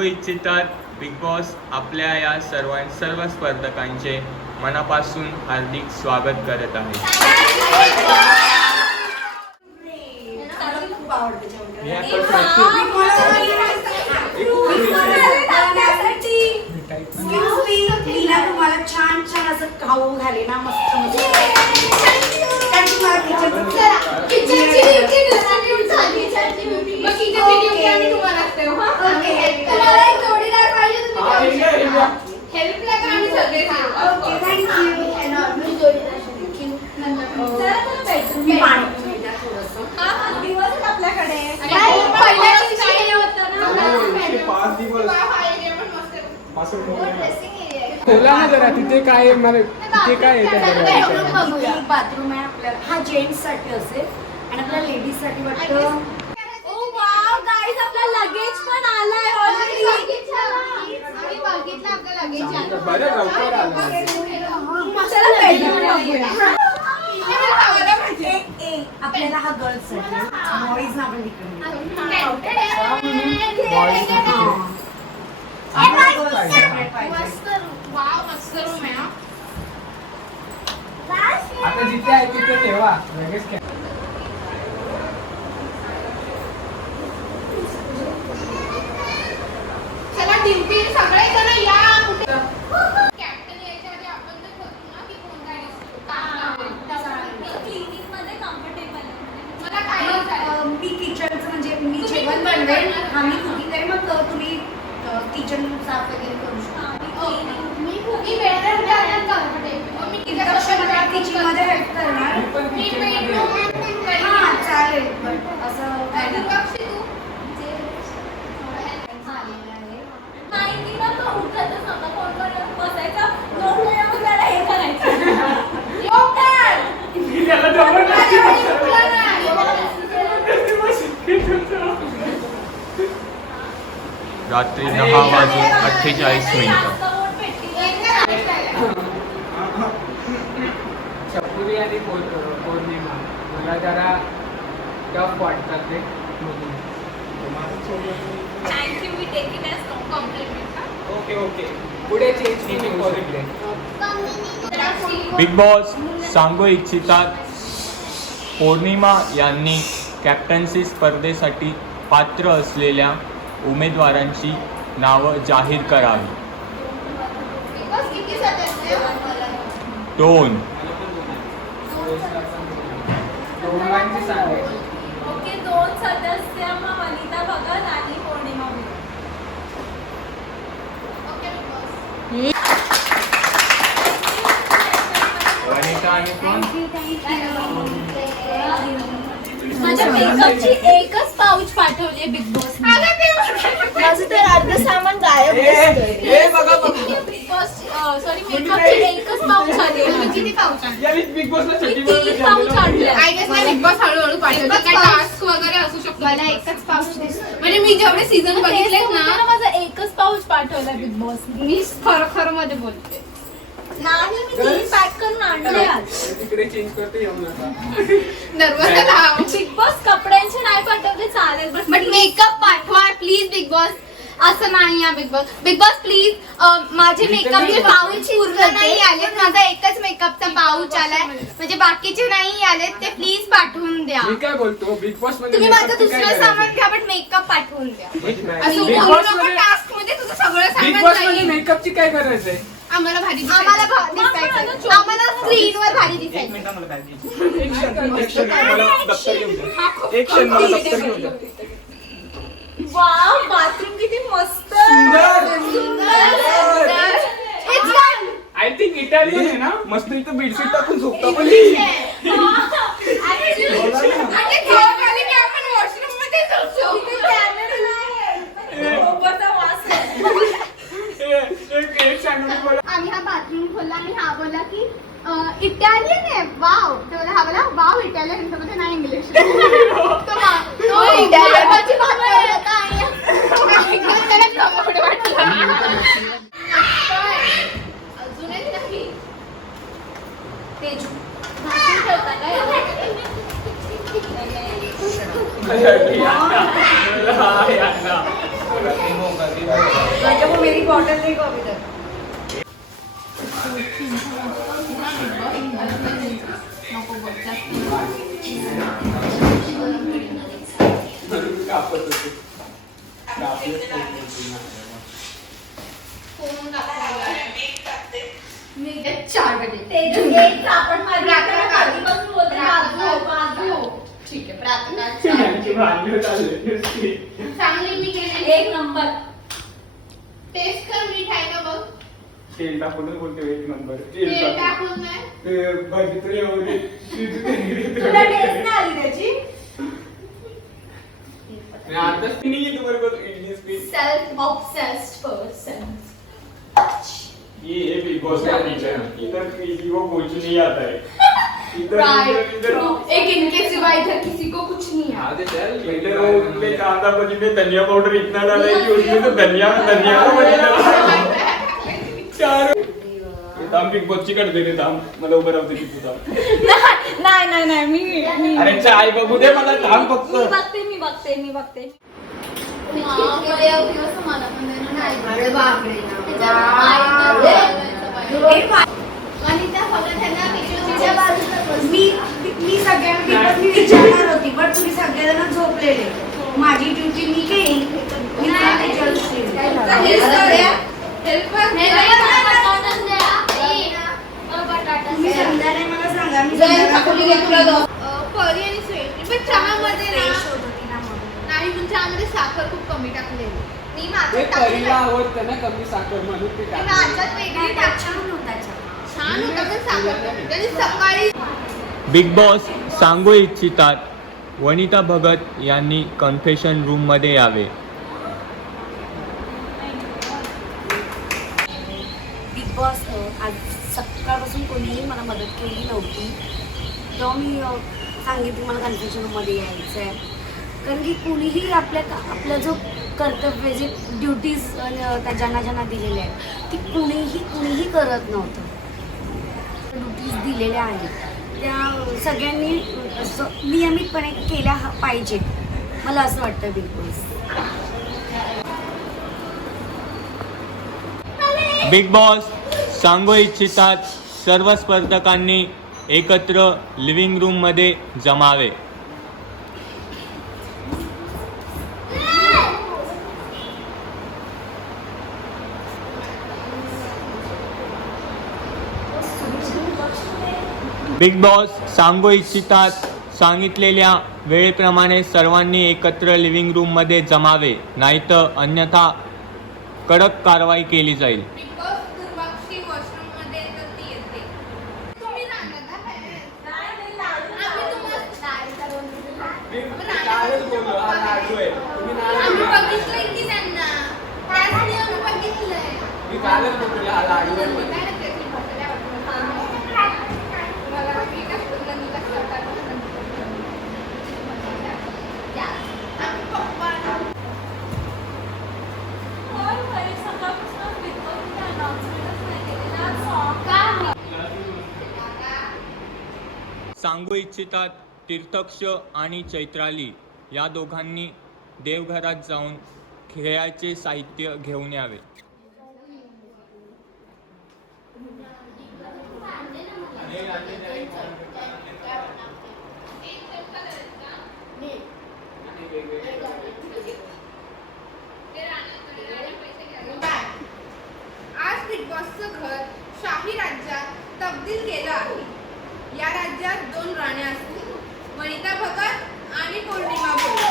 सांगू इच्छितात big boss आपल्या या सर्व स्पर्धकांचे मनापासून हार्दिक स्वागत करत आहे. तुम्हाला छान छान असं खाऊ घाले ना मस्त खोला ना जरा तिथे काय बाथरूम आहे आपल्याला. हा जेंट्स साठी असेल आणि आपल्या लेडीज साठी वाटतं. लगेज पण आलाय आपल्याला हा गर्ल्स साठी बॉईज ना आपण आता जिथे आहे तिथे ठेवा लगेच काय. मी किचनचं म्हणजे मी जेवण बनवेन. आम्ही कुकिंग करेन. मग तुम्ही किचन साफ वगैरे करू शकता. किचन मध्ये हेल्प करणार. हा चालेल. असं रात्री 10:48. शपुरी आणि पौर्णिमा मला जरा टफ वाटतात ते. ओके पुढे चेंज. बिग बॉस सांगू इच्छितात पौर्णिमा यांनी कॅप्टन्सी स्पर्धेसाठी पात्र असलेल्या उमेदवारांची नावं जाहीर करावी. 2 2 सदस्य वनिता भगत आणि पौर्णिमा. वनिता आणि कोण? माझ्या मेकअपची एकच पाऊच पाठवली बिग बॉस. माझं तर अर्ध सामान गायब बिग बॉस सॉरी मेकअपची एकच पाऊच आली. किती पाऊच आणले? बिग बॉसला मी 3 पाऊच आणले. आय गेस नाही बिग बॉस हळूहळू पाठवतो. काय टास्क वगैरे असू शकतो. मला एकच पाऊच म्हणजे मी जेवढे सीझन बघितले ना माझा एकच पाऊच पाठवला बिग बॉस. मी खरोखर मध्ये बोलते. नाही मी 3 पॅक करून आणले आज. तिकडे चेंज करते येऊ नका. नर्वस बिग बॉस कपड्यांचे नाही पाठवले चालेल बट मेकअप पाठवा प्लीज बिग बॉस. असं नाही या बिग बॉस प्लीज. माझे मेकअपचे पाऊच पूर्ण नाही आलेत. माझा एकच मेकअपचा पाऊच आलाय म्हणजे बाकीचे नाही आलेत. ते प्लीज पाठवून द्या. मी काय बोलतो बिग बॉस मध्ये तुम्ही माझं दुसरं सामान घ्या बट मेकअप पाठवून द्या. असं बिग बोलू बॉस नको. मध्ये टास्क मध्ये तुझं सगळं बिग सामान बॉस मध्ये जाईल. मेकअपची काय गरज आहे. आम्हाला भारी दिसायचं. आम्हाला स्क्रीनवर भारी दिसायचं. वाव बाथरूम किती मस्त. आय थिंक इटालियन आहे ना. मस्त इथं बेडशीट टाकून झोपता पण. आम्ही हा बाथरूम खोलला आणि हा बोला की इटालियन आहे. वाव तो बोला हा बोला वाव इटालियन. तो नाही इंग्लिश. तो इटालियन माझ्या को मेरी बॉटल देखो अभी तक. नको बघ जास्त. कापत होते. मी 4 बजे एक आपण माझ्या आधीपासून बोलते बाजू. ठीक आहे प्रातःकाळ त्यांची भांडणं चालली असती. चांगली मी केली. 1 नंबर. टेस्ट कर मीठ आहे का बघ. तेल टाकूनच बोलते 1 नंबर. तेल टाकून नाही. ते बघितलं एवढे. तुला टेस्ट नाही आली त्याची? आताच नाही येत बरोबर idli speech. Self obsessed person. ये बिग बॉस का टीचर इधर किसी को कुछ नहीं आता है. राइट इधर ट्रू. एक इनके सिवाय इधर किसी को कुछ नहीं है. आधे चल इधर वो उसमें कांदा भजी में धनिया पाउडर इतना डाला है कि उसमें तो धनिया का भजी डाला. चार दाम बिग बॉस ची करते रे दाम मला उभं राहते की तू दाम. नाही मी अरे चाय बघू दे मला दाम फक्त. मी बघते. मला पण देणं नाही. अरे बापरे. आणि त्या फक्त त्यांना तुझ्या बाजूला बस. मी सगळ्यांना मी विचारणार होती पण तुम्ही सगळेजण झोपलेले. माझी ड्युटी मी केली. मी तुला विचारलंच नाही. हेल्प कर. बटाटाच द्या. बटाटाच तुम्ही द्या. संध्याकाळी मला सांगा. मी परी आणि स्वीट पण चहामध्ये ना फ्रेश होत होती ना म्हणून. नाही पण चहामध्ये साखर खूप कमी टाकलेली. मी ते माझ्यात परीला टाकलेलं. आवडतं ना कमी साखर म्हणून ते मी टाकलं. माझ्यात वेगळी नाही, टाकली. छान होता चहा. छान होता पण साखर कमी. त्यांनी सकाळी बिग बॉस सांगू इच्छितात वनिता भगत यांनी कन्फेशन रूममध्ये यावे. बिग बॉस आज सकाळपासून कोणीही मला मदत केली नव्हती. तेव्हा मी सांगितलं मला कन्फ्युजनमध्ये यायचं आहे. कारण की कुणीही आपला जो कर्तव्य जे ड्युटीज त्या ज्यांना दिलेल्या आहेत ती कुणीही करत नव्हतं. ड्युटीज दिलेल्या आहेत त्या सगळ्यांनी नियमितपणे केल्या पाहिजेत मला असं वाटतं. बिग बॉस बिग बॉस सांगू इच्छितात सर्व स्पर्धकांनी एकत्र लिव्हिंग रूममध्ये जमावे. बिग बॉस सांगू इच्छितात सांगितलेल्या वेळेप्रमाणे सर्वांनी एकत्र लिव्हिंग रूममध्ये जमावे नाहीतर अन्यथा कडक कारवाई केली जाईल. बिग बॉस दुर्वाक्षी वॉशरूम मध्ये तर ती येते. तुम्ही राहणार ना आम्ही कालच बोललो, हा लाडू आहे. तुम्ही नाराज आम्ही आहे. बघितलंय की त्यांना त्यासाठी आम्ही बघितलंय. मी कालच बोललो, हा लाडू आहे. काय नाही त्याची भाषा काय वाटत. मला मी काय बोललं, मी कसं करतात. आम्ही पप्पा सांगू इच्छितात तीर्थक्ष आणि चैत्राली या दोघांनी देवघरात जाऊन खेळाचे साहित्य घेऊन यावे. आज बिग बॉसचं घर शाही राज्यात तब्दील केलं आहे. या राज्यात 2 राण्या असतील, वनिता भगत आणि पौर्णिमा भोईर.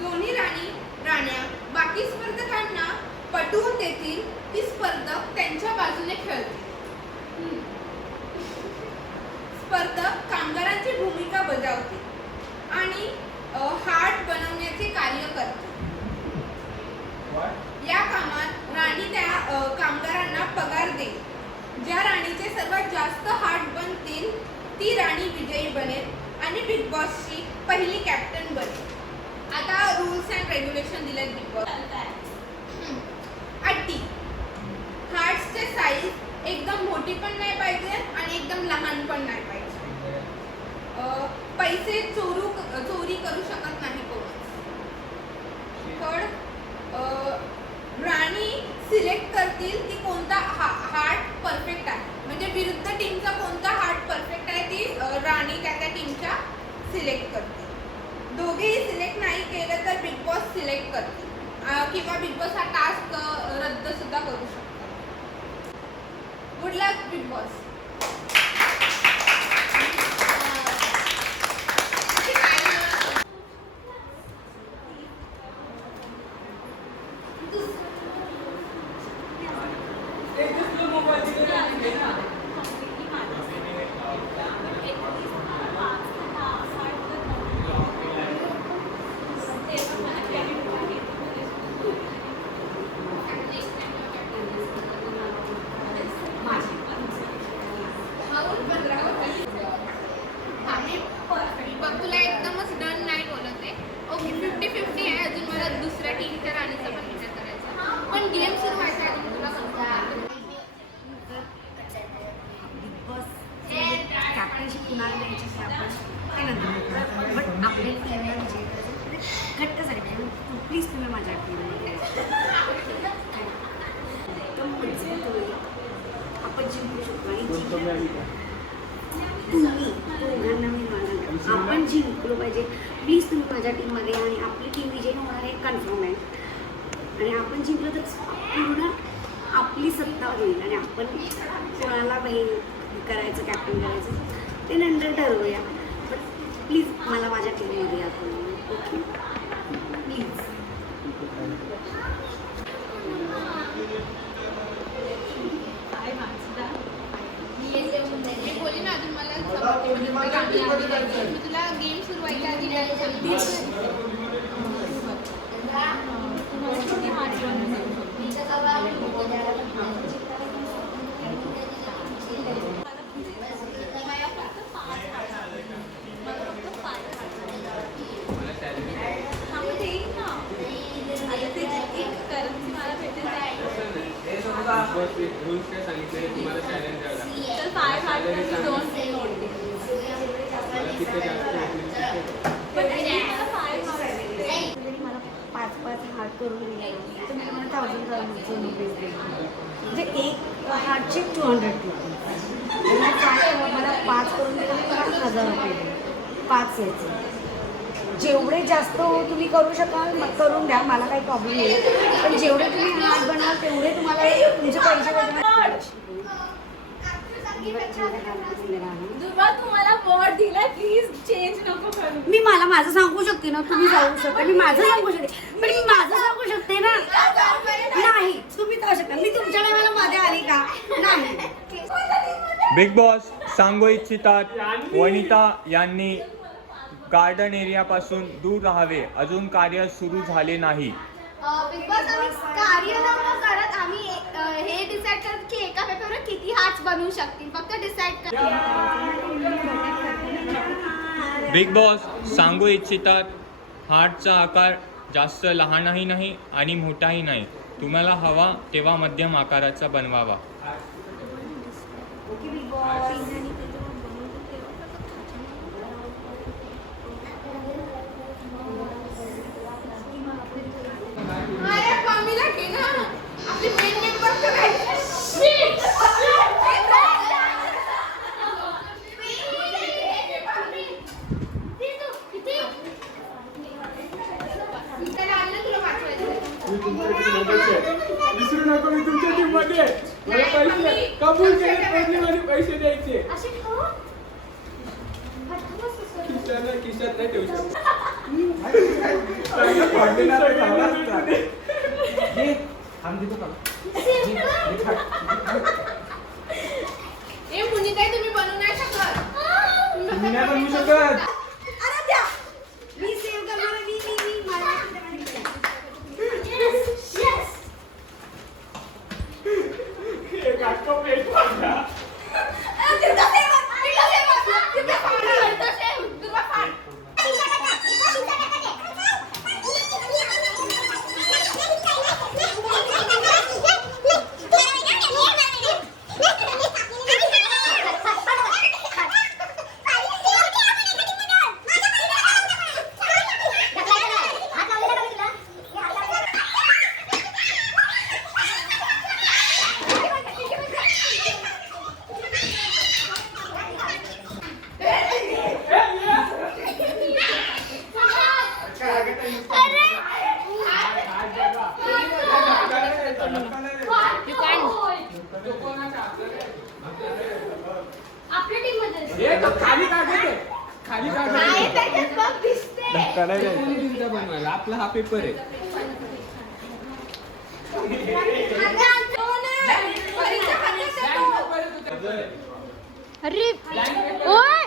दोन्ही राण्या बाकी स्पर्धकांना पटवून देतील की स्पर्धक त्यांच्या बाजूने खेळतील. स्पर्धक कामगारांची भूमिका बजावतील आणि हार्ट बनवण्याचे कार्य करतील. या कामात राणी त्या कामगारांना पगार देईल. ज्या राणीचे सर्वात जास्त हार्ट बनतील ती राणी विजयी बनेल आणि बिग बॉसची पहिली कॅप्टन बनेल. आता रूल्स अँड रेग्युलेशन दिलेत बिग बॉस. अटी हार्ट्सचे साईज एकदम मोठी पण नाही पाहिजे आणि एकदम लहान पण नाही पाहिजे. पैसे चोरी करू शकत नाही राणी सिलेक्ट करतील की कोणता हार्ट परफेक्ट आहे, म्हणजे विरुद्ध टीमचा कोणता हार्ट परफेक्ट आहे ती राणी त्या टीमच्या सिलेक्ट करतील. दोघेही सिलेक्ट नाही केलं तर बिग बॉस सिलेक्ट करतील किंवा बिग बॉस हा टास्क रद्द सुद्धा करू शकतात. गुड लक बिग बॉस. तुला एकदमच डन नाही बोलत आहे. ओके 50-50 आहे. अजून मला दुसऱ्या टीमच्या राणीचा पण विचार करायचा, पण गेम सुरू व्हायचा आहे अजून तुला बिग बॉस कॅप्टनशी कुणाला द्यायची हे आपण काय नंतर, बट आपल्या टीमला विजय करायचं घट्टसाठी प्लीज तुम्ही माझ्या टीममध्ये आपण जिंकू शकतो आणि तुम्ही दोघांना मी मानणार आपण जिंकलो पाहिजे. प्लीज तुम्ही माझ्या टीममध्ये आणि आपली टीम विजयी होणार हे कन्फर्म आहे आणि आपण जिंकलो तर पूर्ण आपली सत्ता होईल आणि आपण कोणाला हे करायचं कॅप्टन करायचं ते नंतर ठरवूया. बट प्लीज मला माझ्या टीममध्ये या तुम्ही. Okay please. मी बोली ना अजून मला मी तुला गेम सुरू व्हायच्या आधी रूल्स काय सांगितले तुम्हाला चॅलेंज मला 5-5 हार्ट करून दिले तर मी तुम्हाला 1000 रुपीज देईल. म्हणजे एक हार्टचे 200 रुपीज मला 5 करून दिले मला 1000 रुपये देईल 5 याचे. जेवढे जास्त तुम्ही करू शकाल मग करून द्या, मला काही प्रॉब्लेम नाही, पण जेवढे तुम्ही हार्ट बनवाल तेवढे तुम्हाला तुमचे पैसे तुम्हाला वॉर्ड दिला, प्लीज चेंज नको करू. मी माझं सांगू शकते ना, तुम्ही सांगू शकता, मी माझं सांगू शकते, पण मी माझं सांगू शकते ना. नाही तुम्ही जाऊ शकता, मी तुमच्या टायमाला मध्ये आली का नाही. बिग बॉस सांगू इच्छितात वनिता यांनी गार्डन एरियापासून दूर राहावे. अजून कार्य सुरू झाले नाही. बिग बॉस आम्ही कार्य न करत आम्ही हे डिसाईड करत की एका पेपरवर किती हार्ट्स बनवू शकतील, फक्त डिसाईड कर. बिग बॉस सांगू इच्छितात हार्टचा आकार जास्त लहानही नाही आणि मोठाही नाही. तुम्हाला हवा तेव्हा मध्यम आकाराचा बनवावा. अरे मम्मीला घे ना, आपली मेन मेंबर करायची. विसरू नको मी तुमच्या टीम मध्ये. मला पैसे कबूल केले, माझे पैसे द्यायचे. खिशात नाही ठेवू शकत. ए मुनीताई तुम्ही बनवू नाही शकत. मी नाही बनवू शकत. अरे द्या मी सेव्ह करणार मी मला एक अख्खा प्लेट वाढला. हे तो खाली कागद आहे. खाली कागद नाही आहे. त्याच्यात बघ दिसते. करायचं तुमचा बनवायला आपला हा पेपर आहे. अरे ओय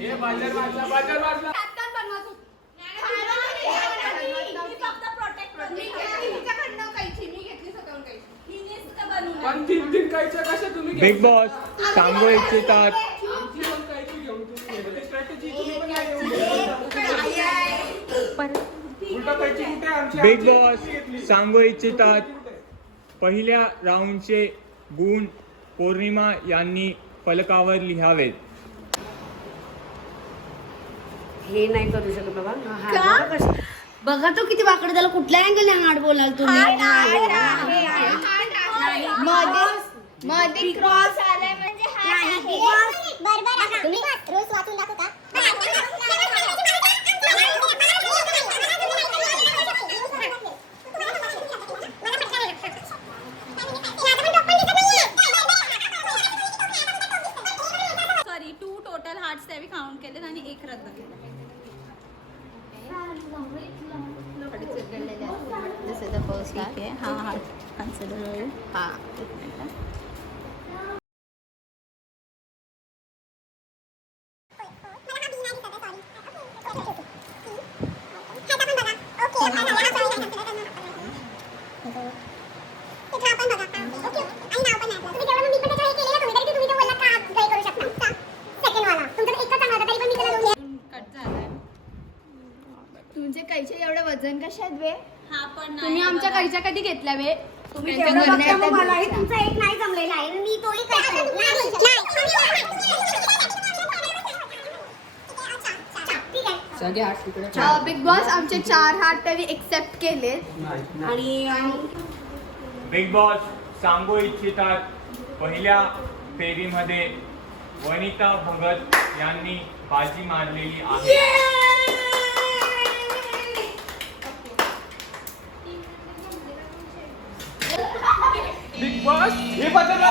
हे बाजार वाजला. पण तीन कायच्या कशा तुम्ही घेऊन बिग बॉस सांगू इच्छितात आमची पण कायची घेऊन तुम्ही म्हणजे strategy तुम्ही पण नाही घेऊन गेले. उलटा कायची कुठे आहे? आमची बिग आमची बॉस घेतली. सांगू इच्छितात पहिल्या राऊंडचे गुण पौर्णिमा यांनी फलकावर लिहावेत. हे नाही करू शकत बाबा हा बघा कसं- बघा तो किती वाकडे त्याला कुठल्या अँगलने हाड बोलाल तुम्ही मध्ये क्रॉस आलाय म्हणजे तुम्ही रोज वाचून दाखवता सॉरी 2 टोटल हार्ट्स त्यावेळी काउंट केले आणि 1 रद्द केलं. This is the first one. ठीक आहे हा हार्ट कन्सिडर होईल. हा एक मिनिट. कट झालाय. तुमचे कैचे एवढं वजन कशात वे हा पण नाही. तुम्ही आमच्या कैच्या कधी घेतल्या वे तुम्ही तेवढं बघता मग मलाही तुमचा एक नाही जमलेला आहे मी तोही काय सगळे हात तिकडे बिग बॉस आमचे 4 हात तरी एक्सेप्ट केले आणि बिग बॉस सांगू इच्छितात पहिल्या फेरीमध्ये वनिता भगत यांनी बाजी मारलेली आहे. बिग बॉस हे बदल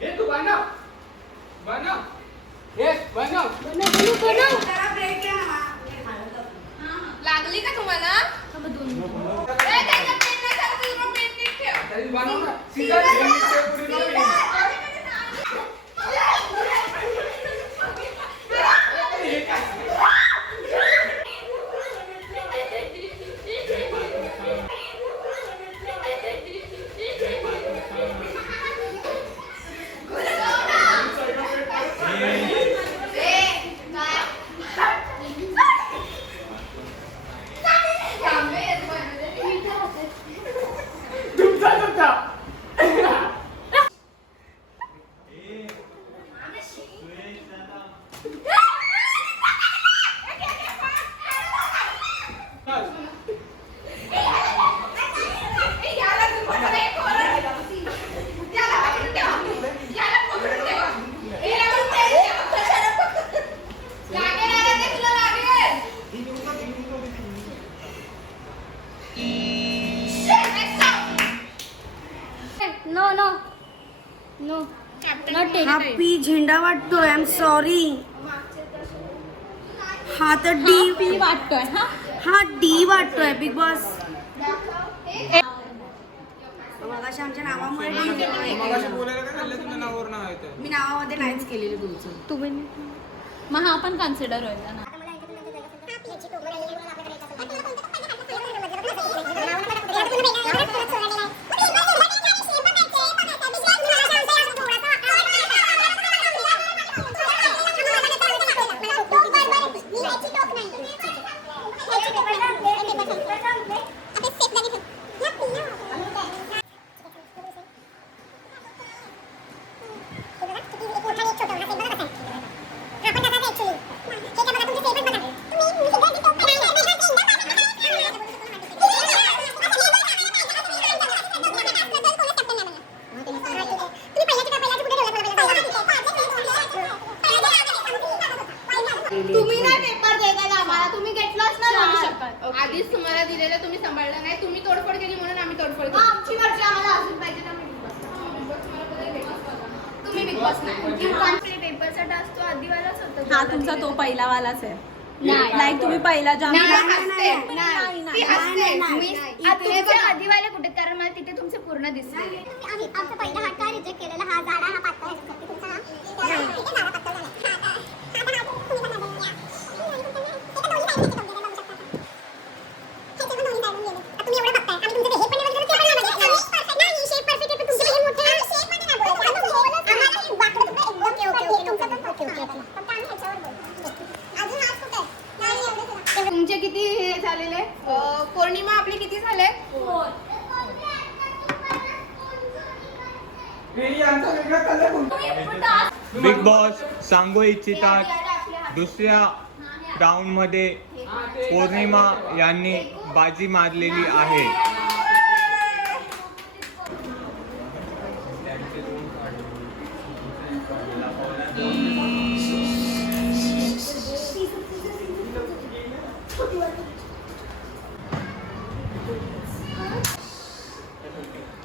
हे तू बनव हे बनव लागली का तुम्हाला तरी बनव ना सीधा ठेव. तुमचाच होता. नो नो नो हा पी झेंडा वाटतोय आय एम सॉरी हा तर डी वाटतोय हा डी वाटतोय बिग बॉस मगाशी आमच्या नावामुळे मगाशी बोलायला काय झालं तुझ्या नावावर नाव येतं. मी नावामध्ये नाहीच केलेलं तुमचं तुम्ही मग हा पण कन्सिडर होईल ना. सांभाळलं नाही. तुम्ही तोडफोड केली म्हणून आम्ही तोडफोड मग केली. आमची मर्जी आम्हाला अजून पाहिजे तर आम्ही Big Boss. तुम्ही बिग बॉस नाही. पेपरचा टास्क तो आधीवालाच होता. हा तुमचा तो पहिला वालाच आहे. नाही. नाही तुम्ही पहिला नाही, जाम हसते. नाही. ती हसते. तुमच्या आधीवाले कुठे कारण मला तिथे तुमचे पूर्ण दिसले. आम्ही आमचा पहिला हात का रिजेक्ट केलेला हा जाडा हा पातळ ह्याच्यासाठी तुमचा हा ठीक आहे, जाडा पातळ झाला. तुमचे किती हे झालेले? पौर्णिमा आपली किती झाले? बिग बॉस सांगू इच्छितात दुसऱ्या राऊंडमध्ये पौर्णिमा यांनी बाजी मारलेली आहे.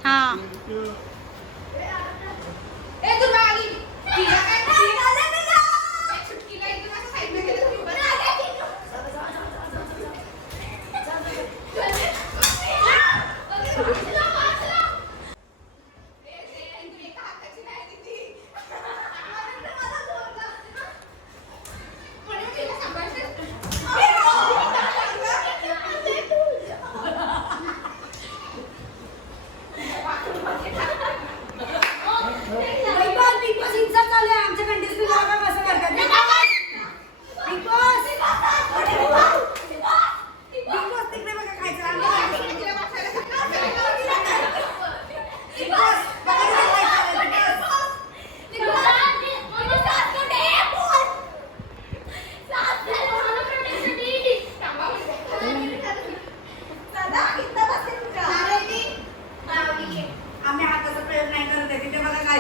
हा ए दुर्गा आली. तिला काय चुटकीला इथून असं साईडला गेलं तुम्ही बरं. बिग बॉस इज्जत चालू आहे आमच्या कंटेस्टंट लोक कसं करतात बिग बॉस तिकडे बघा काय चाललंय. बिग बॉस आम्ही हाताचा प्रयोग नाही करत आहे तिथे बघा काय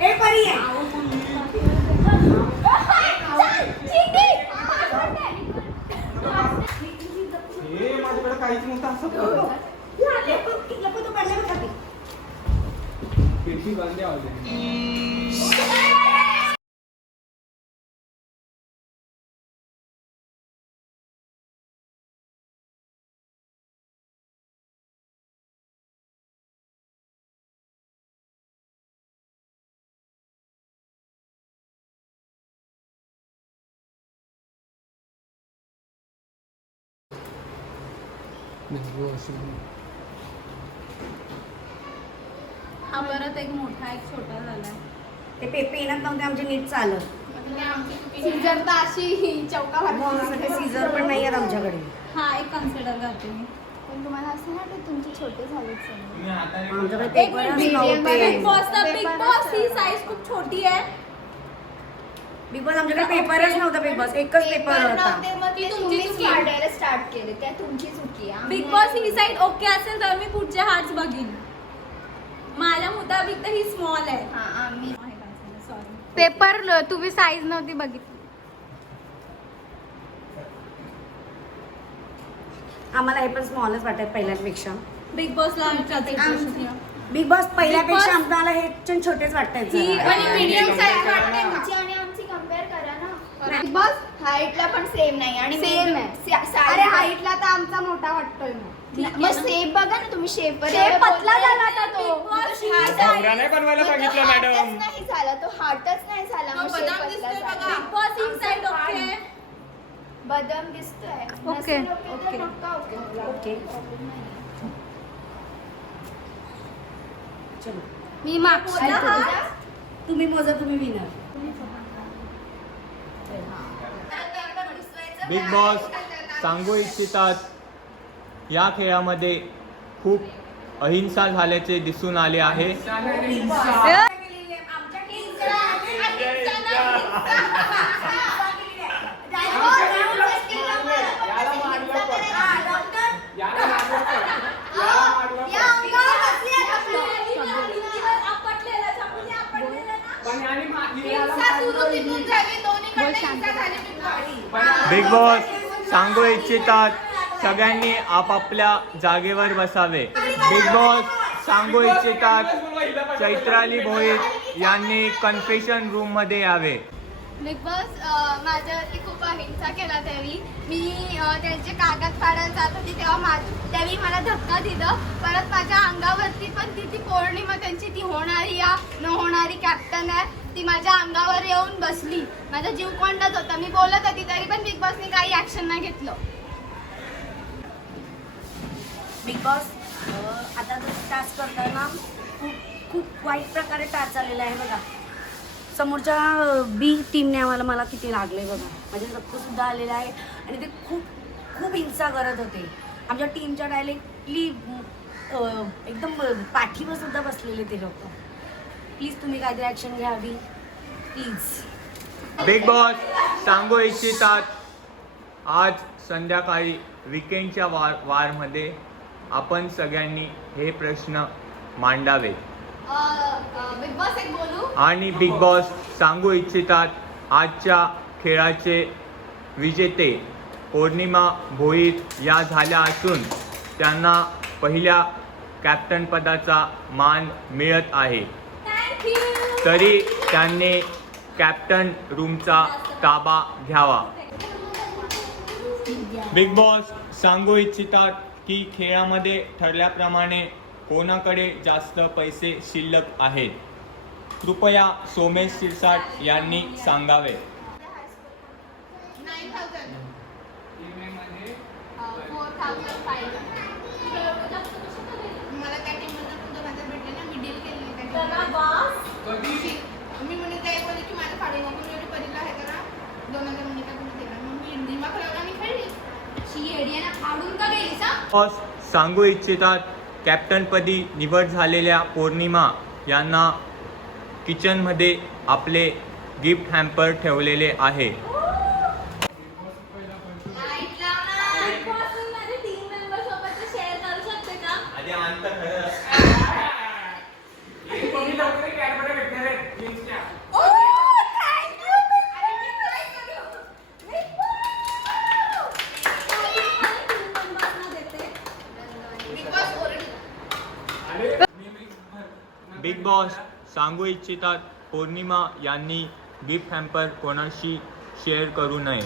एक परी आहे माझ्याकडे काहीच नव्हतं असं तू पडले का खिडकी बंद आहे. हा परत एक मोठा एक छोटा झालाय. ते पेपे येणार नव्हते आमचे नीट चालत सीझर तर अशी चौका भरपूर. सीझर पण नाही आहेत आमच्याकडे. हा एक कन्सिडर करते मी. पण तुम्हाला असं नाही वाटत तुमचे छोटे झालेत समजा. आमच्याकडे एक पेपरच बिग नव्हते. बॉस ही साईज खूप छोटी आहे. बिग बॉस आमच्याकडे पेपरच नव्हता. बिग बॉस एकच पेपर होता. नव्हते, मग ते तुम्हीच काढायला स्टार्ट केले. त्या तुमची चुकी आहे. बिग बॉस ही साईड ओके असेल तर मी पुढचे हार्ट्स बघीन. माझ्या मुताबिक तर ही स्मॉल आहे. हा, आम्ही सॉरी. पेपर तुम्ही साईज नव्हती बघितली. आम्हाला हे पण स्मॉलच वाटत पहिल्यापेक्षा. बिग बॉसला बिग बॉस पहिल्यापेक्षा आम्हाला हे पण छोटेच वाटतात ही जरा. आणि medium size वाटते तुमची आणि आमची कम्पेअर करा ना. बिग बॉस हाईटला पण सेम नाही आणि सेम आहे. अरे हाईटला तर आमचा मोठा वाटतोय मग शेप बघा ना तुम्ही. शेप पतला झाला आता तो. भोंगरा नाही बनवायला सांगितलं मॅडम. नाही झाला तो. हार्टच नाही झाला. मग shape बदाम पतला दिसतोय झाला. बघा. बिग बॉस ही साईड ओके. बदाम दिसतोय. ओके. नसेल ओके तर नका ओके होला. ओके. Problem नाही. चलो मी मागच्या तुम्ही मोजा तुम्ही विनर. बिग बॉस सांगू इच्छितात या खेळामध्ये खूप अहिंसा झाल्याचे दिसून आले आहे. हिंसा सुरू बिग बॉस सांगू इच्छितात सगळ्यांनी आपापल्या जागेवर बसावे. बिग बॉस सांगू इच्छितात चैत्राली भोईर यांनी कन्फेशन रूम मध्ये यावे. बिग बॉस माझ्यावरती खूप अहिंसा केला त्यावेळी मी त्यांचे कागद फाडायला जात होती तेव्हा त्यावेळी मला धक्का दिलं. परत माझ्या अंगावरती पण ती पौर्णिमा त्यांची ती होणारी या न होणारी कॅप्टन आहे ती माझ्या अंगावर येऊन बसली. माझा जीव कोंडत होता. मी बोलत होती तरी पण बिग बॉसने काही ऍक्शन नाही घेतलं. बिग बॉस आता टास्क करताना खूप वाईट प्रकारे टास्क चाललेला आहे बघा. समोरच्या बी टीमने आम्हाला मला किती लागले बघा. माझे रक्तसुद्धा आलेलं आहे आणि ते खूप हिंसा करत होते. आमच्या टीमच्या डायरेक्टली एकदम पाठीवर सुद्धा बसलेले ते लोक. प्लीज तुम्ही काहीतरी ॲक्शन घ्यावी प्लीज. बिग बॉस सांगू इच्छितात आज संध्याकाळी विकेंडच्या वारमध्ये आपण सगळ्यांनी हे प्रश्न मांडावे. बिग बॉस एक बोलू. आणि बिग बॉस सांगू इच्छितात आजच्या खेळाचे विजेते पौर्णिमा भोईर या झाल्या असून त्यांना पहिल्या कॅप्टन पदाचा मान मिळत आहे. तरी त्यांनी कॅप्टन रूमचा ताबा घ्यावा. बिग बॉस सांगू इच्छितात की खेळामध्ये ठरल्याप्रमाणे कोणाकडे जास्त पैसे शिल्लक आहेत कृपया सोमेश शिरसाट यांनी सांगावे. 9,000 4,500 मला त्या टीममधून तुझं माझं भेटले ना मी डील केली नाही मी म्हणे ते बोलले की माझं फाडी नको मी एवढी परीला आहे करा 2,000 मी का तुम्ही दिला मग मी दिमाग लावला आणि खेळली. शी एडियाना फाडून का गेलीस हा? बॉस सांगू इच्छितात कॅप्टनपदी निवड झालेल्या पौर्णिमा यांना किचनमध्ये आपले गिफ्ट हॅम्पर ठेवलेले आहे. लाईट लाव ना. माझे टीम मेंबर सोबत शेअर करू शकते का? बिग बॉस सांगू इच्छितात पौर्णिमा यांनी गिफ्ट हॅम्पर कोणाशी शेअर करू नये.